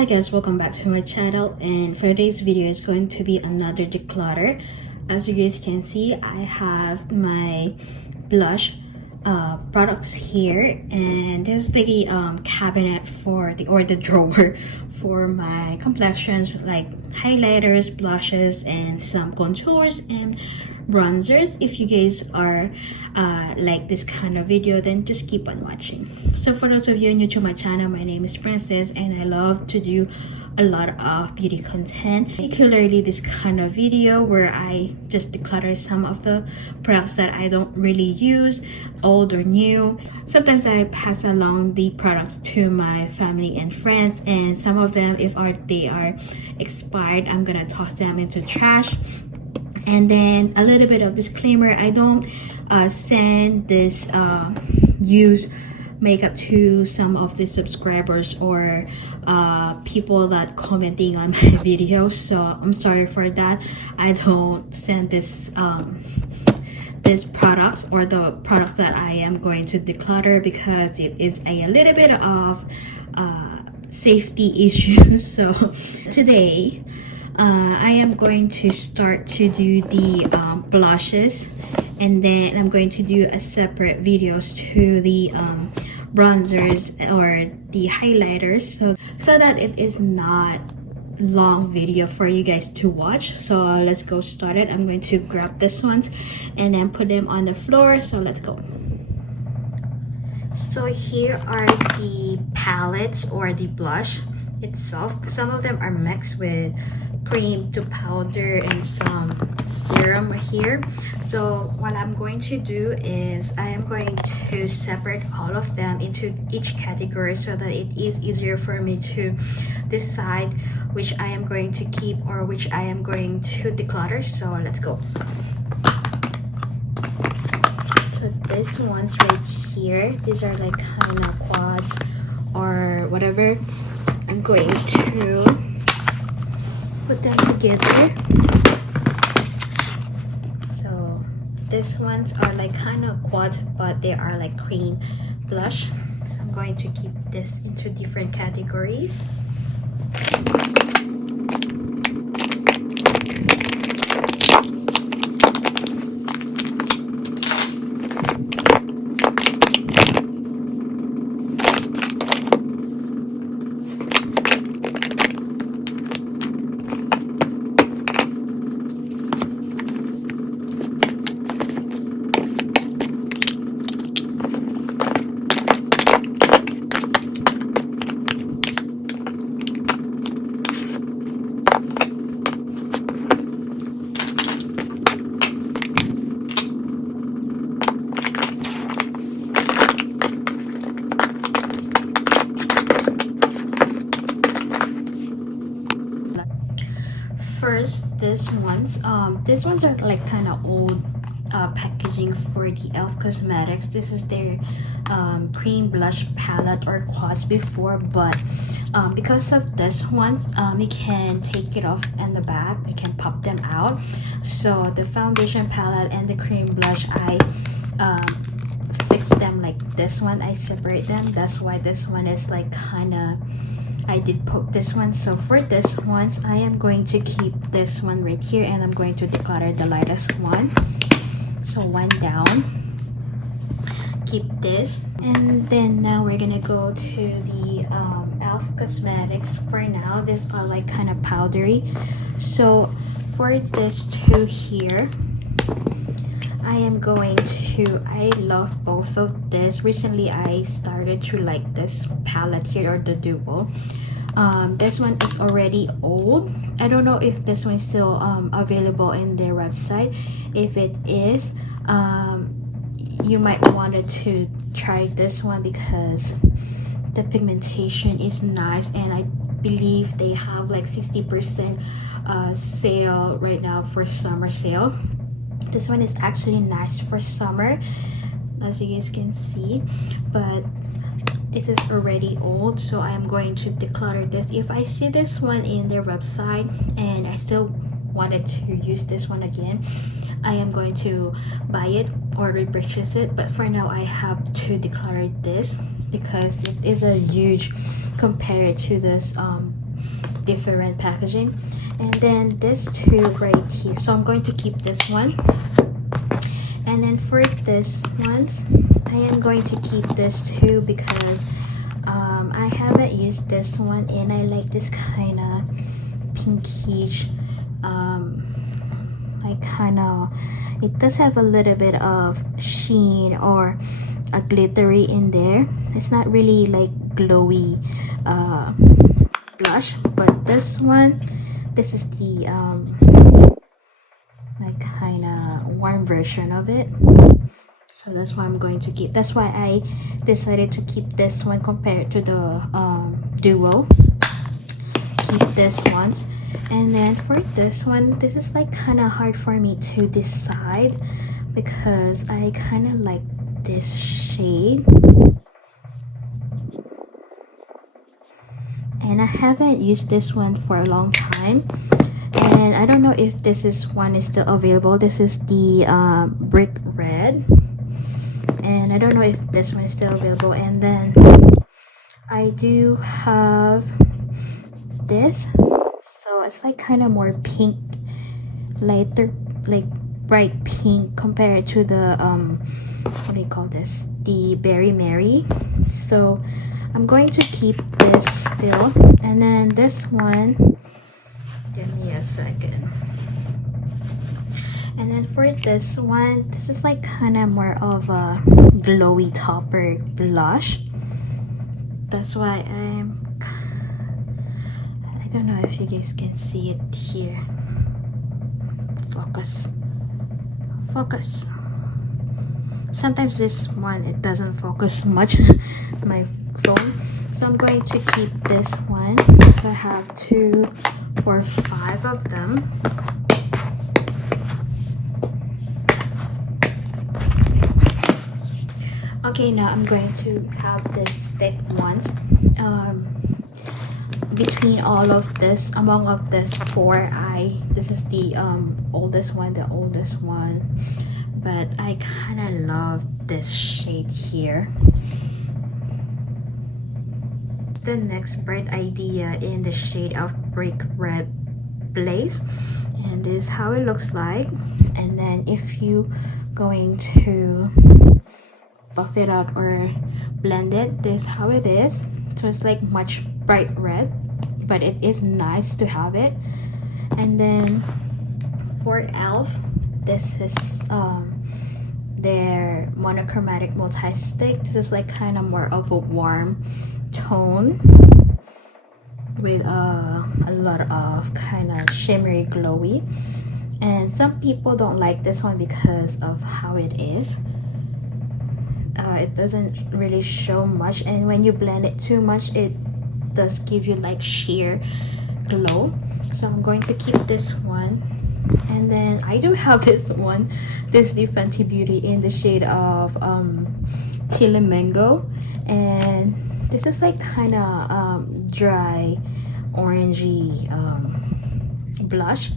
Hi guys, welcome back to my channel, and for today's video is going to be another declutter. As you guys can see, I have my blush products here, and this is the cabinet for the drawer for my complexions, like highlighters, blushes, and some contours and bronzers. If you guys are like this kind of video, then just keep on watching. So for those of you new to my channel, my name is Princess, and I love to do a lot of beauty content, particularly this kind of video where I just declutter some of the products that I don't really use, old or new. Sometimes I pass along the products to my family and friends, and some of them, if they are expired, I'm gonna toss them into trash. And then a little bit of disclaimer, I don't send this use makeup to some of the subscribers or people that commenting on my videos, so I'm sorry for that. I don't send this these products or the products that I am going to declutter because it is a little bit of safety issues. So today I am going to start to do the blushes, and then I'm going to do a separate videos to the bronzers or the highlighters, so that it is not long video for you guys to watch. So let's go started. I'm going to grab this ones and then put them on the floor, so let's go. So here are the palettes or the blush itself. Some of them are mixed with cream to powder and some serum here. So what I'm going to do is I am going to separate all of them into each category so that it is easier for me to decide which I am going to keep or which I am going to declutter. So let's go. So these ones right here, these are like kind of quads or whatever. I'm going to put them together. So these ones are like kind of quads, but they are like cream blush. So I'm going to keep this into different categories. First, these ones are like kind of old packaging for the Elf Cosmetics. This is their cream blush palette or quads before, but because of this ones, you can take it off in the back, you can pop them out. So the foundation palette and the cream blush, I fix them like this one. I separate them. That's why this one is like kind of, I did poke this one. So for this ones, I am going to keep this one right here, and I'm going to declutter the lightest one. So one down, keep this, and then now we're gonna go to the Elf Cosmetics. For now, these are like kind of powdery. So for this two here, I am going to, I love both of this. Recently I started to like this palette here, or the duo. This one is already old. I don't know if this one is still available in their website. If it is, you might want to try this one because the pigmentation is nice, and I believe they have like 60% sale right now for summer sale. This one is actually nice for summer, as you guys can see, but this is already old, so I am going to declutter this. If I see this one in their website and I still wanted to use this one again, I am going to buy it or repurchase it. But for now, I have to declutter this because it is a huge compared to this different packaging. And then this two right here, so I'm going to keep this one. And then for this ones, I am going to keep this too because I haven't used this one, and I like this kind of pinkish, like kind of, it does have a little bit of sheen or a glittery in there. It's not really like glowy blush, but this one, this is the like kind of warm version of it. So that's why I'm going to keep, that's why I decided to keep this one compared to the duo. Keep this ones. And then for this one, this is like kind of hard for me to decide because I kind of like this shade, and I haven't used this one for a long time, and I don't know if this one is still available. This is the brick red, and I don't know if this one is still available. And then I do have this, so it's like kind of more pink, lighter, like bright pink compared to the what do you call this, the Berry Mary. So I'm going to keep this still. And then this one, give me a second. And then for this one, this is like kind of more of a glowy topper blush. That's why I don't know if you guys can see it here. Focus. Sometimes this one, it doesn't focus much, my phone. So I'm going to keep this one. So I have 2, 4, 5 of them. Okay, now I'm going to have this thick ones. Between all of this, among of this 4, this is the oldest one, but I kind of love this shade here. The next bright idea in the shade of brick red blaze, and this is how it looks like. And then if you going to buff it out or blend it, this is how it is. So it's like much bright red, but it is nice to have it. And then for elf, this is their monochromatic multi-stick. This is like kind of more of a warm tone with a lot of kind of shimmery glowy. And some people don't like this one because of how it is. It doesn't really show much, and when you blend it too much, it does give you like sheer glow. So I'm going to keep this one. And then I do have this one, this is the Fenty Beauty in the shade of Chili Mango, and this is like kind of dry orangey blush,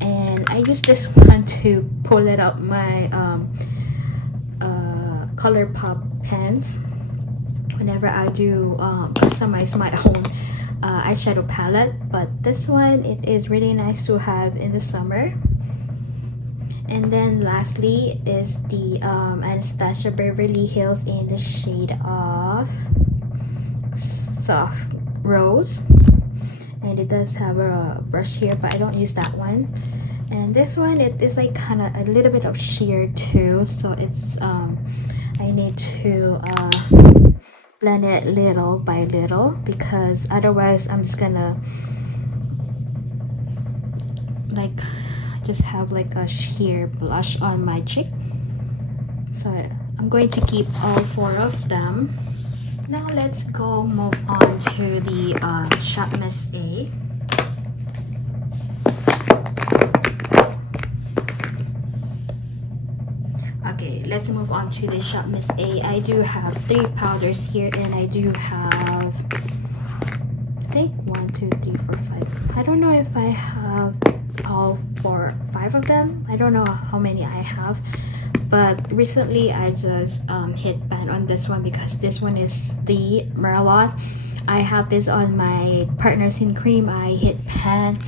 and I use this one to pull it up my ColourPop pens whenever I do customize my own eyeshadow palette. But this one, it is really nice to have in the summer. And then lastly is the Anastasia Beverly Hills in the shade of Soft Rose, and it does have a brush here, but I don't use that one. And this one, it is like kind of a little bit of sheer too, so it's I need to blend it little by little, because otherwise I'm just gonna like just have like a sheer blush on my cheek. So I'm going to keep all 4 of them. Now let's go move on to the Shop Miss A. Okay, let's move on to the Shop Miss A. I do have 3 powders here, and I do have, I think 1, 2, 3, 4, 5. I don't know if I have all 5 of them. I don't know how many I have, but recently I just hit ban on this one because this one is the Merlot I have this on my Partners in Cream I hit pan,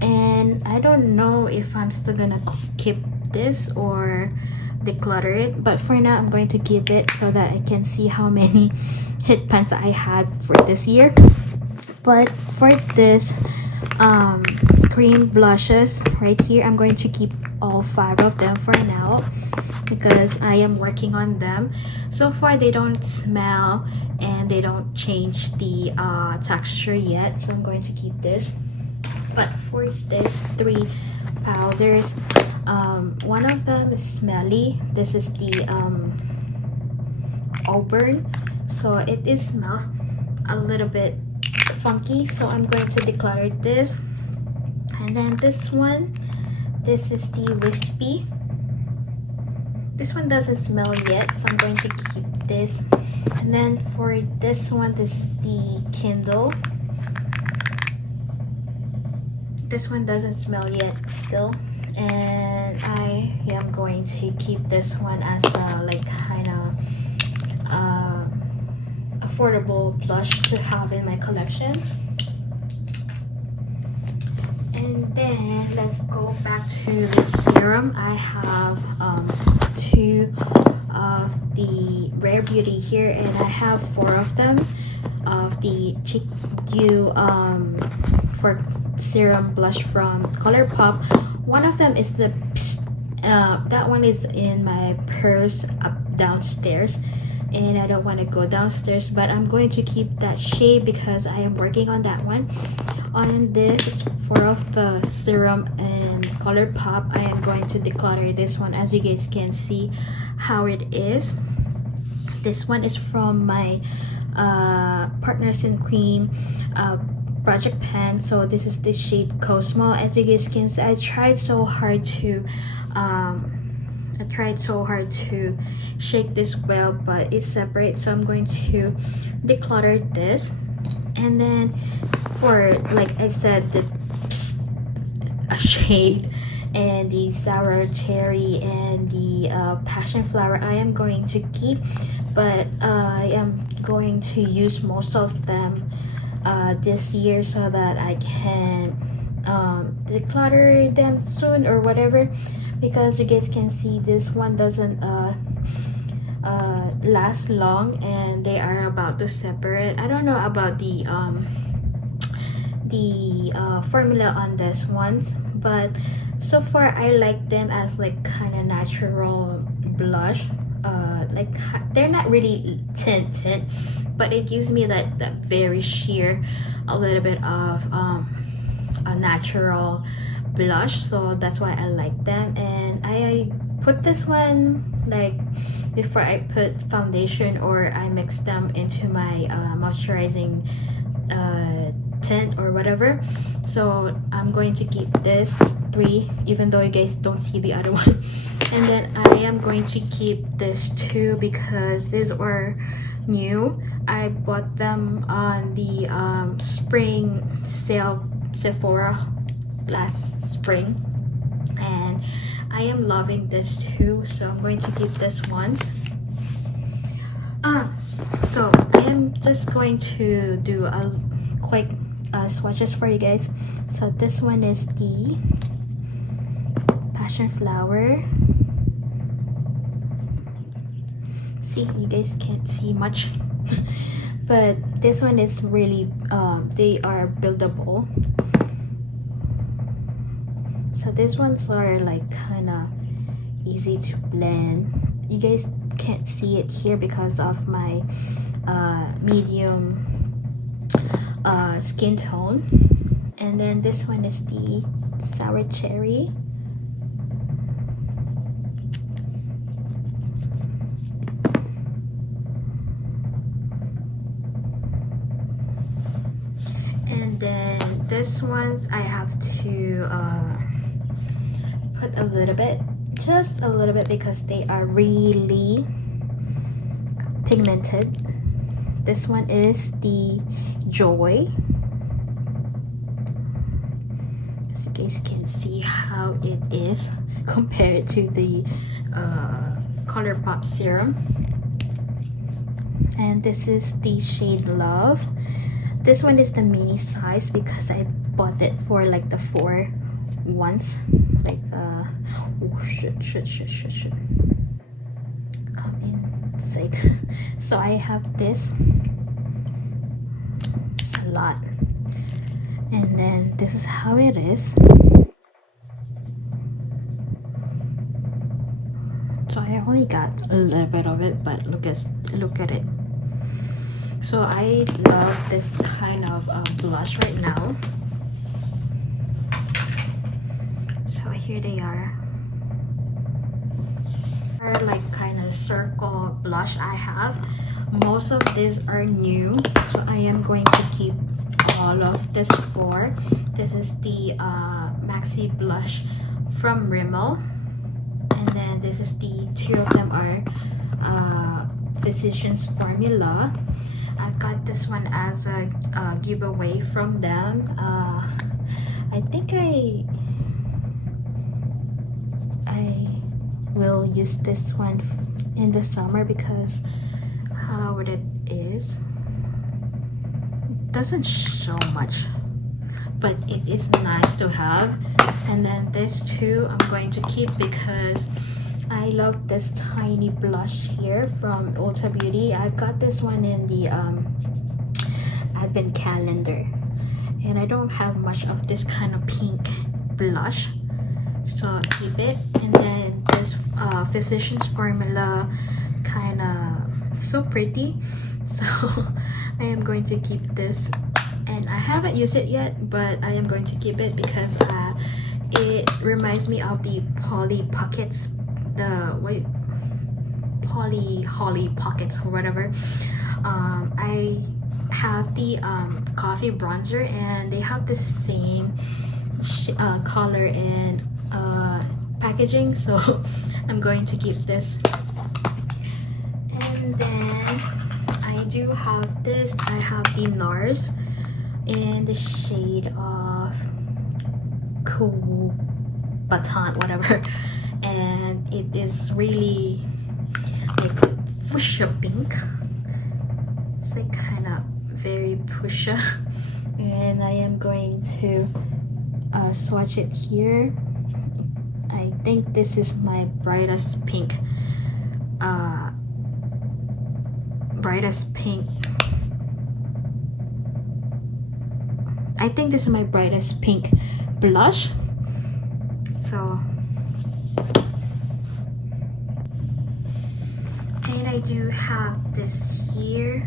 and I don't know if I'm still gonna keep this or declutter it, but for now I'm going to keep it so that I can see how many hit pans I had for this year. But for this cream blushes right here, I'm going to keep all 5 of them for now because I am working on them. So far they don't smell and they don't change the texture yet, so I'm going to keep this. But for this 3 powders, one of them is smelly. This is the auburn, so it is smells a little bit funky, so I'm going to declutter this. And then this one, this is the wispy. This one doesn't smell yet, so I'm going to keep this. And then for this one, this is the Kindle. This one doesn't smell yet still, and I am going to keep this one as a like kind of affordable blush to have in my collection. And then let's go back to the serum. I have 2 of the Rare Beauty here, and I have 4 of them of the Cheek Dew for serum blush from ColourPop. One of them is the that one is in my purse up downstairs, and I don't want to go downstairs, but I'm going to keep that shade because I am working on that one. On this 4 of the serum and ColourPop, I am going to declutter this one. As you guys can see how it is, this one is from my Partners in Cream project pen. So this is the shade Cosmo. As you guys can see, I tried so hard to shake this well, but it's separate, so I'm going to declutter this. And then for, like I said, the a shade and the sour cherry and the passion flower, I am going to keep, but I am going to use most of them this year so that I can declutter them soon or whatever, because you guys can see this one doesn't last long and they are about to separate. I don't know about the formula on this ones, but so far I like them as like kind of natural blush. Like they're not really tint, but it gives me that very sheer, a little bit of a natural blush, so that's why I like them. And I put this one like before I put foundation or I mix them into my moisturizing tint or whatever. So I'm going to keep this 3, even though you guys don't see the other one. And then I am going to keep this 2 because these were new. I bought them on the spring sale Sephora last spring, and I am loving this too, so I'm going to keep this ones. So I am just going to do a quick swatches for you guys. So this one is the passion flower. See, you guys can't see much but this one is really they are buildable. So these ones are like kind of easy to blend. You guys can't see it here because of my medium skin tone. And then this one is the sour cherry. And then this ones I have to put a little bit, just a little bit, because they are really pigmented. This one is the Joy. As you guys can see how it is compared to the ColourPop serum. And this is the shade Love. This one is the mini size because I bought it for like the 4 once. Like oh should come inside. So I have this. It's a lot. And then this is how it is. So I only got a little bit of it, but look at it. So I love this kind of blush right now. So here they are. Are like kind of circle blush I have. Most of these are new, so I am going to keep all of this 4. This is the Maxi blush from Rimmel, and then this is the 2 of them are Physicians Formula. I've got this one as a giveaway from them. I think I will use this one in the summer because how it is, it doesn't show much, but it is nice to have. And then this too I'm going to keep because I love this tiny blush here from Ulta Beauty. I've got this one in the advent calendar, and I don't have much of this kind of pink blush, so I'll keep it. And then this Physicians Formula kind of so pretty, so I am going to keep this, and I haven't used it yet, but I am going to keep it because it reminds me of the Polly Pockets, the Holly Pockets or whatever. I have the coffee bronzer, and they have the same color and packaging, so I'm going to keep this. And then I do have this. I have the NARS in the shade of Cool Baton, whatever, and it is really like fuchsia pink. It's like kind of very fuchsia, and I am going to swatch it here. I think this is my brightest pink. I think this is my brightest pink blush. So, and I do have this here.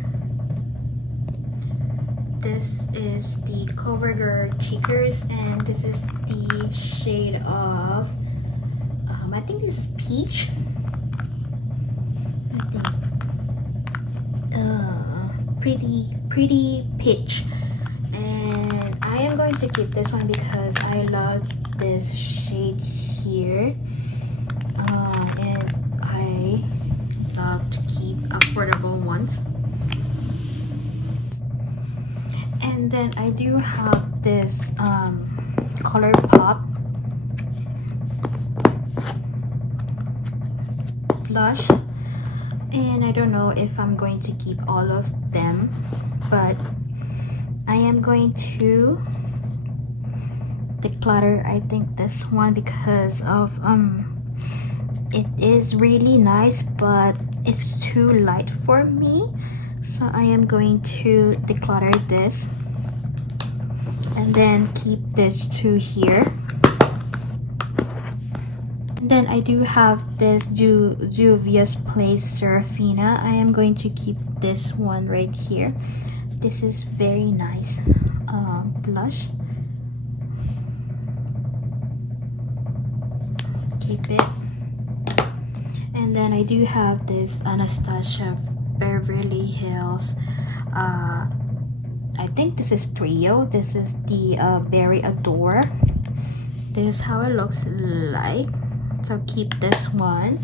This is the CoverGirl Cheekers, and this is the shade of I think this is peach. I think pretty peach, and I am going to keep this one because I love this shade here, and I love to keep affordable ones. And then I do have this ColourPop blush, and I don't know if I'm going to keep all of them, but I am going to declutter I think this one because of it is really nice, but it's too light for me, so I am going to declutter this and then keep this 2 here. And then I do have this Juvia's Place Serafina. I am going to keep this one right here. This is very nice blush. Keep it. And then I do have this Anastasia Beverly Hills. I think this is Trio. This is the Berry Adore. This is how it looks like. So keep this one.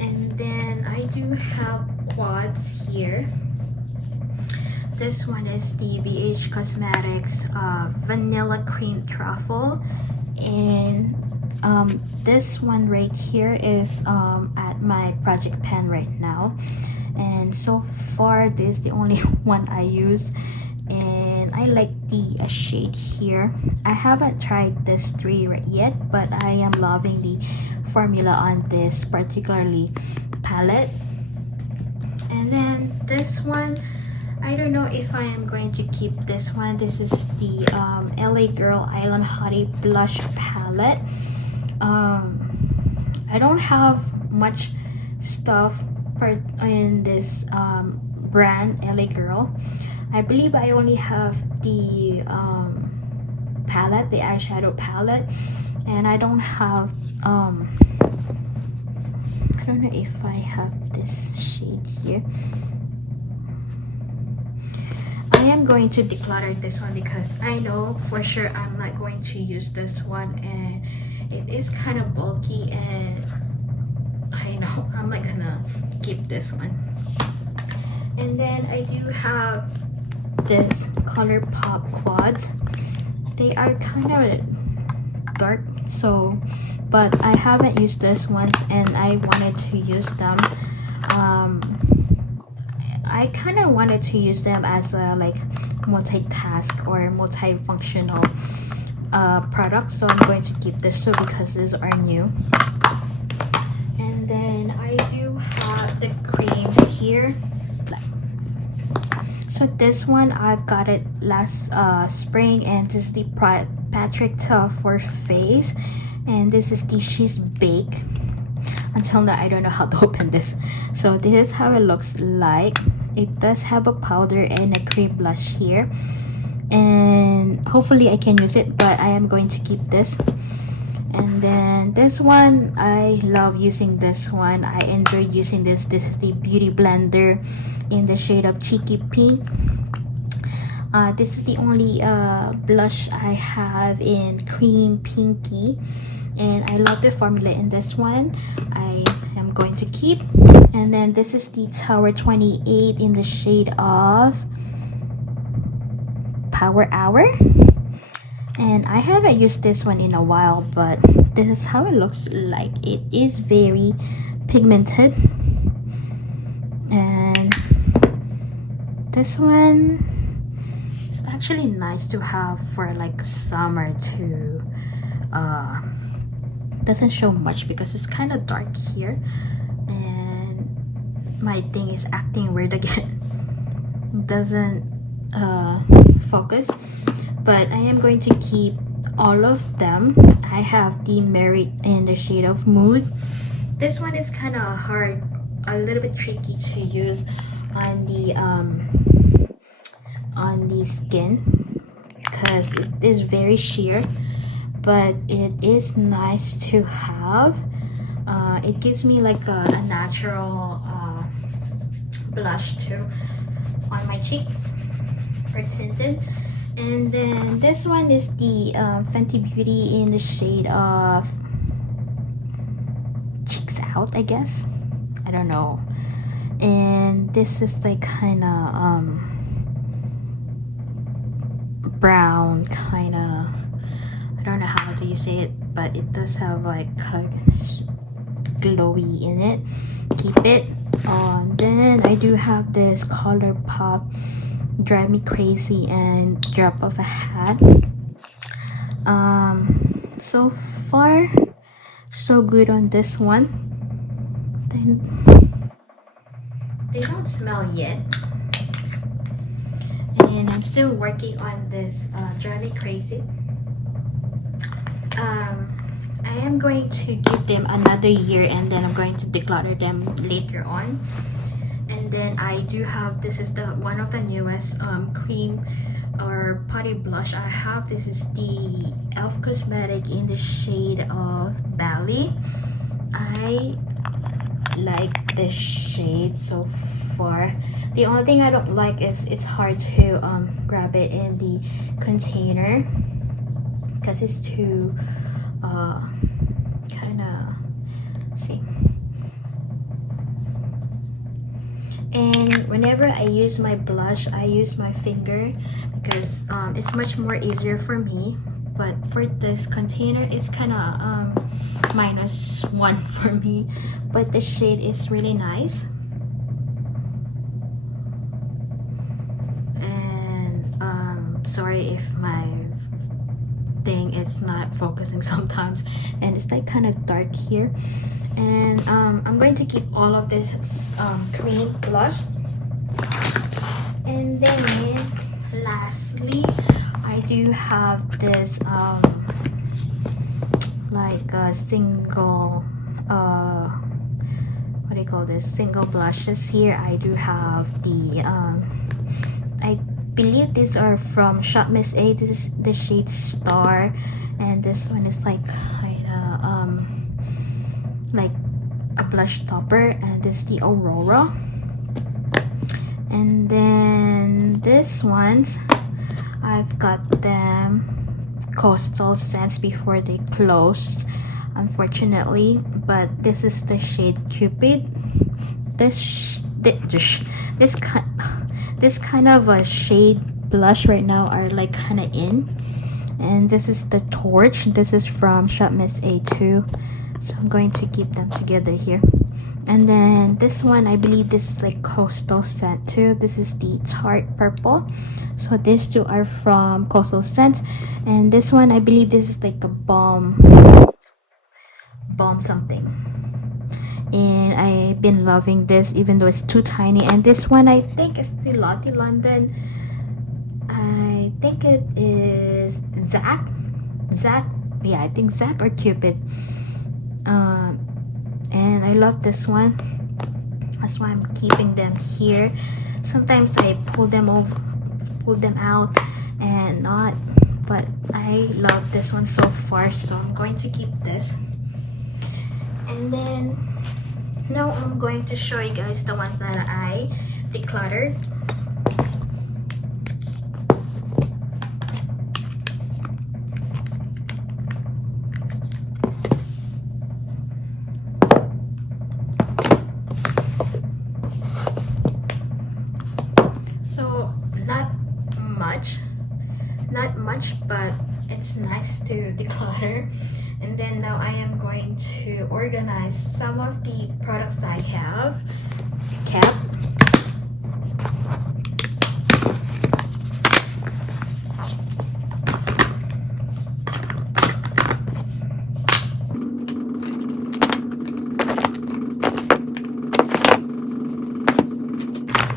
And then I do have quads here. This one is the BH Cosmetics Vanilla Cream Truffle, and this one right here is at my project pan right now, and so far this is the only one I use, and I like the shade here. I haven't tried this 3 yet, but I am loving the formula on this particularly palette. And then this one, I don't know if I am going to keep this one. This is the LA Girl Island Hottie blush palette. I don't have much stuff in this brand LA Girl. I believe I only have the palette, the eyeshadow palette, and I don't have I don't know if I have this shade here. I am going to declutter this one because I know for sure I'm not going to use this one, and it is kind of bulky, and I know I'm not gonna keep this one. And then I do have this ColourPop quads. They are kind of dark, so but I haven't used this once and I wanted to use them. I kind of wanted to use them as a like multitask or multifunctional product, so I'm going to keep this too because these are new. And then I do have the creams here. So this one I've got it last spring, and this is the Patrick Telford face, and this is the She's Bake. Until now I don't know how to open this. So this is how it looks like. It does have a powder and a cream blush here, and hopefully I can use it, but I am going to keep this. And then this one, I love using this one. I enjoy using this. This is the Beauty Blender in the shade of Cheeky Pink. This is the only blush I have in Cream Pinky, and I love the formula in this one. I am going to keep. And then this is the Tower 28 in the shade of Power Hour, and I haven't used this one in a while, but this is how it looks like. It is very pigmented, and this one is actually nice to have for like summer too. Doesn't show much because it's kind of dark here, and my thing is acting weird again. It doesn't focus, but I am going to keep all of them. I have the Merit in the shade of Mood. This one is kind of hard, a little bit tricky to use on the skin because it is very sheer, but it is nice to have. It gives me like a natural blush too on my cheeks for tinted. And then this one is the Fenty Beauty in the shade of Cheeks Out, I guess. I don't know. And this is like kind of brown, kind of, I don't know how do you say it, but it does have like glowy in it. Keep it on. Then I do have this ColourPop Drive Me Crazy and Drop of a Hat. So far so good on this one. Then they don't smell yet, and I'm still working on this Drive Me Crazy. I am going to give them another year, and then I'm going to declutter them later on. And then I do have, this is the one of the newest cream or putty blush I have. This is the Elf Cosmetic in the shade of Bali. I like this shade so far. The only thing I don't like is it's hard to grab it in the container because it's too kind of, see. And whenever I use my blush, I use my finger because it's much more easier for me. But for this container, it's kind of -1 for me. But the shade is really nice. And if my thing is not focusing sometimes, and it's like kind of dark here. And I'm going to keep all of this cream blush. And then lastly, I do have this like a single what do you call this, single blushes here. I do have the I believe these are from Shop Miss A. This is the shade Star, and this one is like kind of like a blush topper, and this is the Aurora. And then this ones, I've got them Coastal Scents before they closed, unfortunately, but this is the shade Cupid. This kind of a shade blush right now are like kind of in. And this is the Torch. This is from Shop Miss A too, so I'm going to keep them together here. And then this one, I believe this is like Coastal Scent too. This is the Tart Purple. So these two are from Coastal Scent, and this one I believe this is like a balm something. And I've been loving this even though it's too tiny. And this one I think is the Lottie London. I think it is Zach. Yeah, I think Zach or Cupid. And I love this one. That's why I'm keeping them here. Sometimes I pull them out and not, but I love this one so far, so I'm going to keep this. And then now I'm going to show you guys the ones that I decluttered. So not much, but it's nice to declutter. And then now I am going to organize some of the products that I have kept.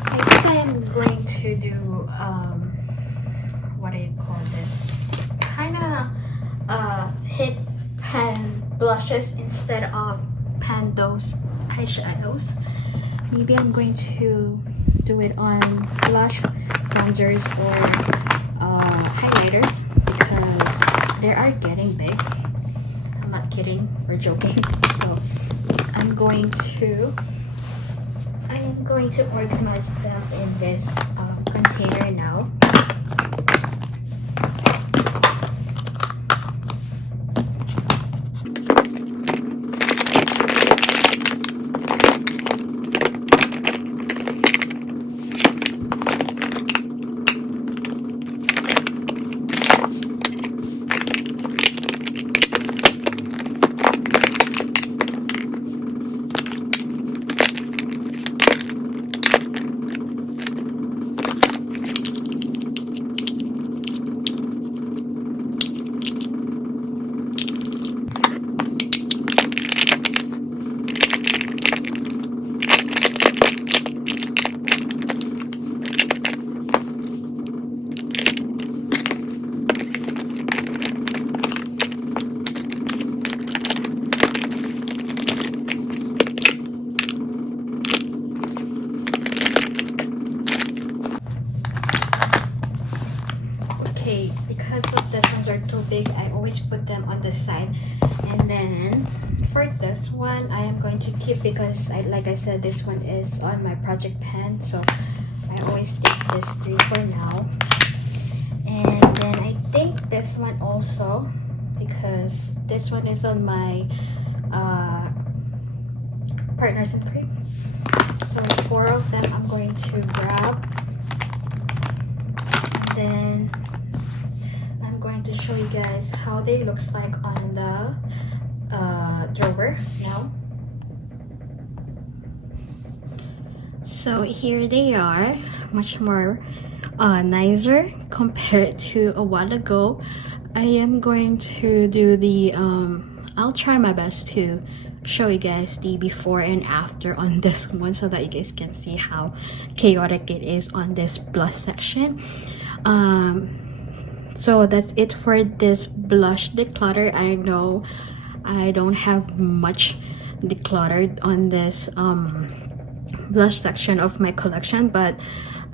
I think I am going to do what do you call this? Kind of hit pan blushes instead of pan those eyeshadows. Maybe I'm going to do it on blush, bronzers, or highlighters because they are getting big. I'm not kidding, we're joking. So I am going to organize them in this container now. Because of these ones are too big, I always put them on the side. And then for this one, I am going to keep because like I said, this one is on my project pen, so I always take this 3 for now. And then I think this one also, because this one is on my Partners in Cream. So 4 of them I'm going to grab. And then I'm going to show you guys how they looks like on the drawer now. So here they are, much more nicer compared to a while ago. I am going to do the I'll try my best to show you guys the before and after on this one so that you guys can see how chaotic it is on this blush section. So that's it for this blush declutter. I know I don't have much decluttered on this blush section of my collection, but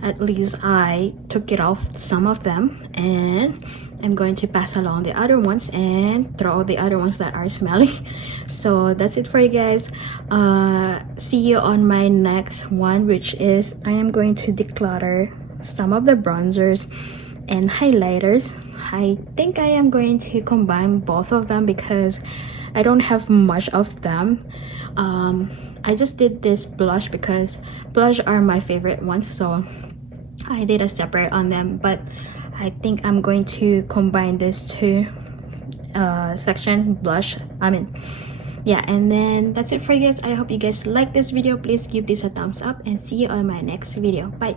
at least I took it off some of them, and I'm going to pass along the other ones and throw out the other ones that are smelly. So that's it for you guys. See you on my next one, which is I am going to declutter some of the bronzers and highlighters. I think I am going to combine both of them because I don't have much of them. I just did this blush because blush are my favorite ones, so I did a separate on them, but I think I'm going to combine this two section blush. Yeah, and then that's it for you guys. I hope you guys like this video. Please give this a thumbs up and see you on my next video. Bye.